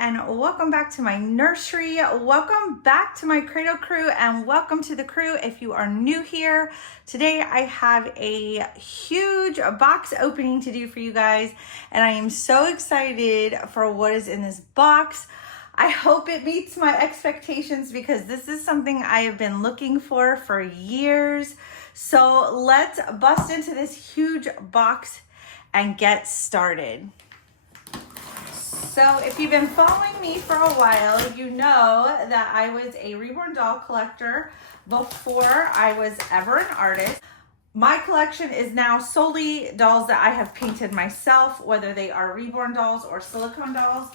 and welcome back to my nursery. Welcome back to my cradle crew and welcome to the crew if you are new here. Today I have a huge box opening to do for you guys and I am so excited for what is in this box. I hope it meets my expectations because this is something I have been looking for years. So let's bust into this huge box and get started. So if you've been following me for a while, you know that I was a Reborn doll collector before I was ever an artist. My collection is now solely dolls that I have painted myself, whether they are Reborn dolls or silicone dolls.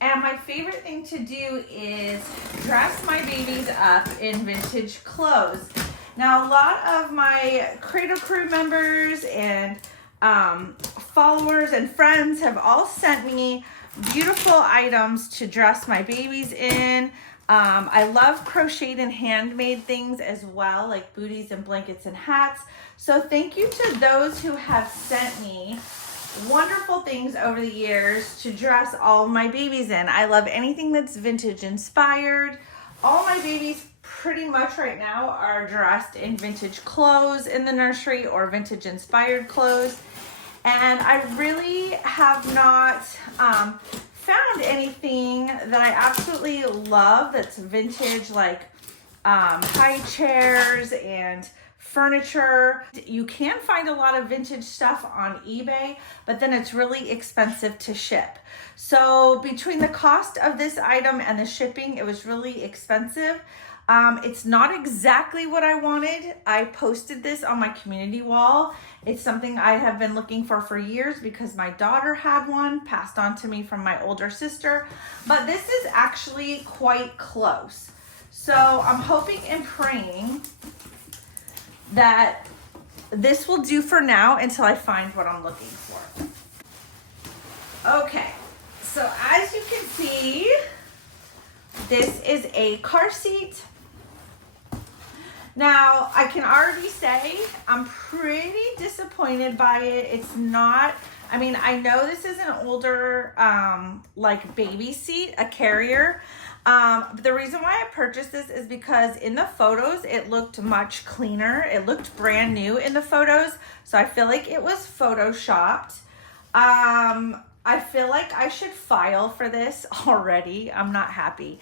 And my favorite thing to do is dress my babies up in vintage clothes. Now, a lot of my cradle crew members and followers and friends have all sent me beautiful items to dress my babies in. I love crocheted and handmade things as well, like booties and blankets and hats. So thank you to those who have sent me wonderful things over the years to dress all my babies in. I love anything that's vintage inspired. All my babies pretty much right now are dressed in vintage clothes in the nursery or vintage inspired clothes. And I really have not found anything that I absolutely love that's vintage, like high chairs and furniture. You can find a lot of vintage stuff on eBay, but then it's really expensive to ship. So between the cost of this item and the shipping, it was really expensive. It's not exactly what I wanted. I posted this on my community wall. It's something I have been looking for years because my daughter had one passed on to me from my older sister, but this is actually quite close. So I'm hoping and praying that this will do for now until I find what I'm looking for. Okay, so as you can see, this is a car seat. Now, I can already say I'm pretty disappointed by it. It's not, I mean, I know this is an older, like baby seat, a carrier. But the reason why I purchased this is because in the photos, it looked much cleaner. It looked brand new in the photos. So I feel like it was photoshopped. I feel like I should file for this already. I'm not happy.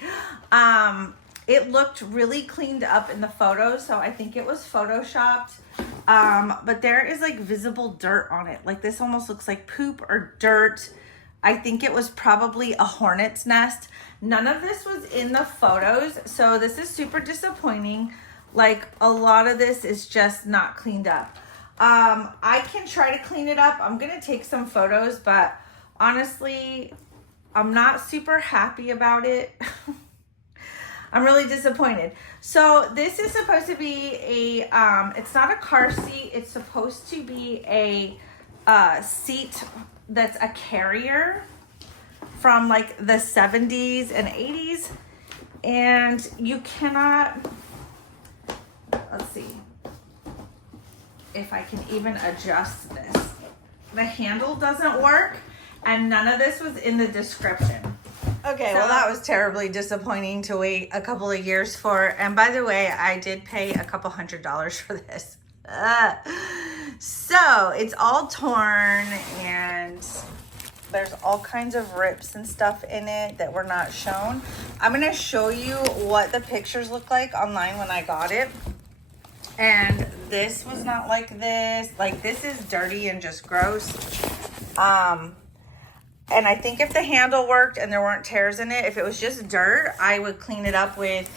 It looked really cleaned up in the photos, so I think it was photoshopped. But there is like visible dirt on it. Like this almost looks like poop or dirt. I think it was probably a hornet's nest. None of this was in the photos, so this is super disappointing. Like a lot of this is just not cleaned up. I can try to clean it up. I'm gonna take some photos, but honestly, I'm not super happy about it. I'm really disappointed. So this is supposed to be a, it's not a car seat. It's supposed to be a seat that's a carrier from like the 70s and 80s. And you cannot, let's see if I can even adjust this. The handle doesn't work and none of this was in the description. Okay, well that was terribly disappointing to wait a couple of years for. And by the way, I did pay a couple $100s for this. So it's all torn and there's all kinds of rips and stuff in it that were not shown. I'm gonna show you what the pictures look like online when I got it. And this was not like this. Like this is dirty and just gross. And I think if the handle worked and there weren't tears in it, if it was just dirt, I would clean it up with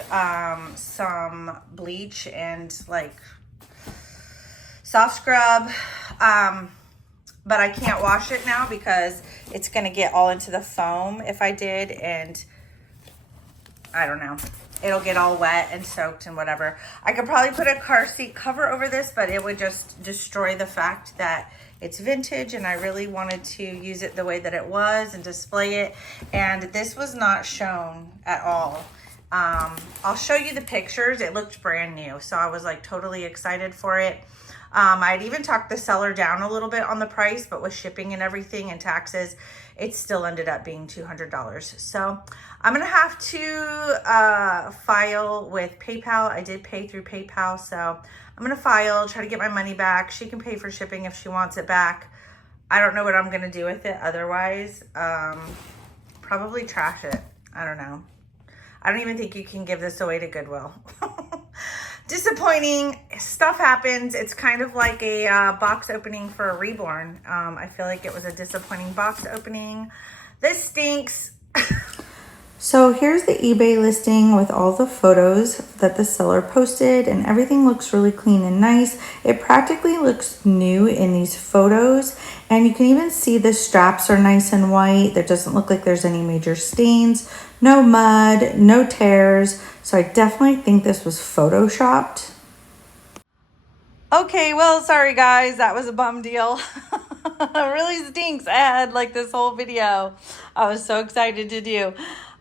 some bleach and like soft scrub. But I can't wash it now because it's gonna get all into the foam if I did, and I don't know. It'll get all wet and soaked and whatever. I could probably put a car seat cover over this, but it would just destroy the fact that it's vintage and I really wanted to use it the way that it was and display it. And this was not shown at all. I'll show you the pictures. It looked brand new. So I was like totally excited for it. I'd even talked the seller down a little bit on the price, but with shipping and everything and taxes, it still ended up being $200. So I'm gonna have to file with PayPal. I did pay through PayPal, so I'm gonna file, try to get my money back. She can pay for shipping if she wants it back. I don't know what I'm gonna do with it otherwise. Probably trash it. I don't know. I don't even think you can give this away to Goodwill. Disappointing. Stuff happens. It's kind of like a box opening for a Reborn. I feel like it was a disappointing box opening. This stinks. So here's the eBay listing with all the photos that the seller posted, and everything looks really clean and nice. It practically looks new in these photos, and you can even see the straps are nice and white. There doesn't look like there's any major stains, no mud, no tears. So I definitely think this was photoshopped. Okay, well, sorry guys, that was a bum deal. It really stinks. I had like this whole video I was so excited to do.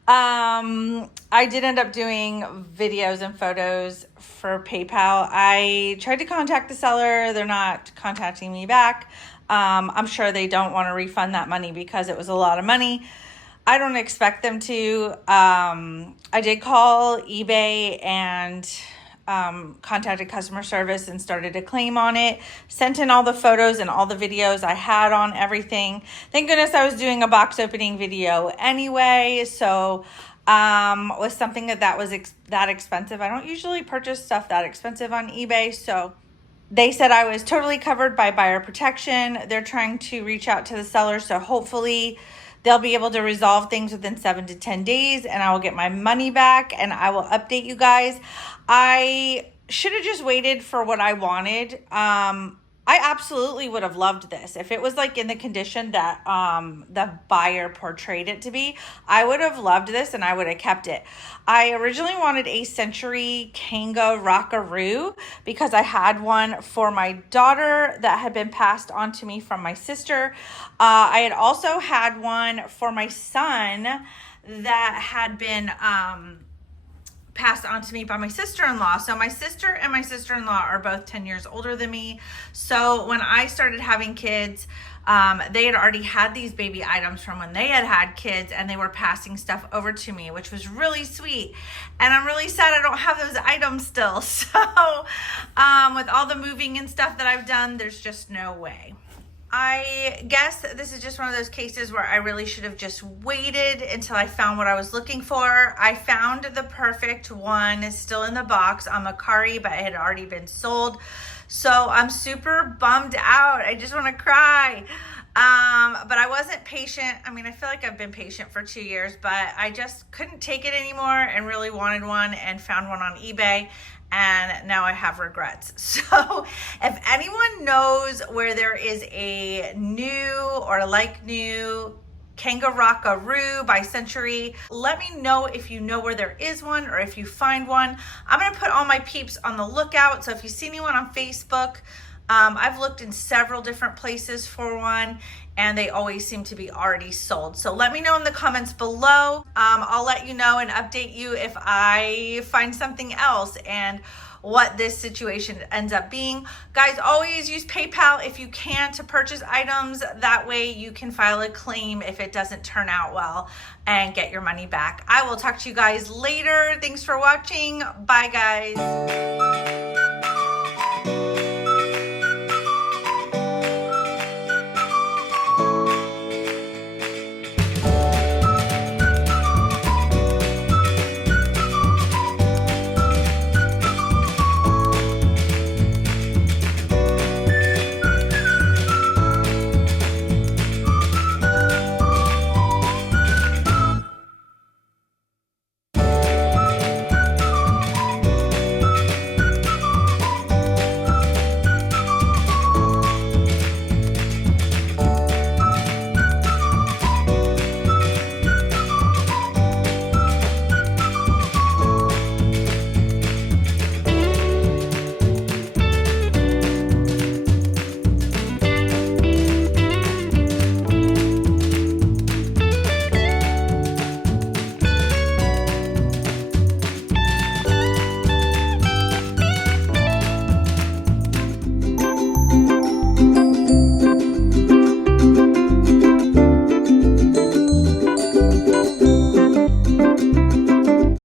I did end up doing videos and photos for PayPal. I tried to contact the seller. They're not contacting me back. I'm sure they don't want to refund that money because it was a lot of money. I don't expect them to. I did call eBay and contacted customer service and started a claim on it, sent in all the photos and all the videos I had on everything. Thank goodness I was doing a box opening video anyway, so with something that was that expensive. I don't usually purchase stuff that expensive on eBay, so they said I was totally covered by buyer protection. They're trying to reach out to the seller, so hopefully they'll be able to resolve things within 7 to 10 days and I will get my money back and I will update you guys. I should have just waited for what I wanted. I absolutely would have loved this. If it was like in the condition that the buyer portrayed it to be, I would have loved this and I would have kept it. I originally wanted a Century Kanga Rockaroo because I had one for my daughter that had been passed on to me from my sister. I had also had one for my son that had been passed on to me by my sister-in-law. So my sister and my sister-in-law are both 10 years older than me. So when I started having kids, they had already had these baby items from when they had kids, and they were passing stuff over to me, which was really sweet. And I'm really sad I don't have those items still. So with all the moving and stuff that I've done, there's just no way. I guess this is just one of those cases where I really should have just waited until I found what I was looking for. I found the perfect one. It's still in the box on Macari, but it had already been sold. So I'm super bummed out. I just want to cry. But I wasn't patient. I mean, I feel like I've been patient for 2 years, but I just couldn't take it anymore and really wanted one and found one on eBay. And now I have regrets. So if anyone knows where there is a new or like new Kanga Rockaroo by Century, let me know if you know where there is one or if you find one. I'm going to put all my peeps on the lookout. So if you see anyone on Facebook, I've looked in several different places for one and they always seem to be already sold. So let me know in the comments below. I'll let you know and update you if I find something else and what this situation ends up being. Guys, always use PayPal if you can to purchase items. That way you can file a claim if it doesn't turn out well and get your money back. I will talk to you guys later. Thanks for watching. Bye, guys.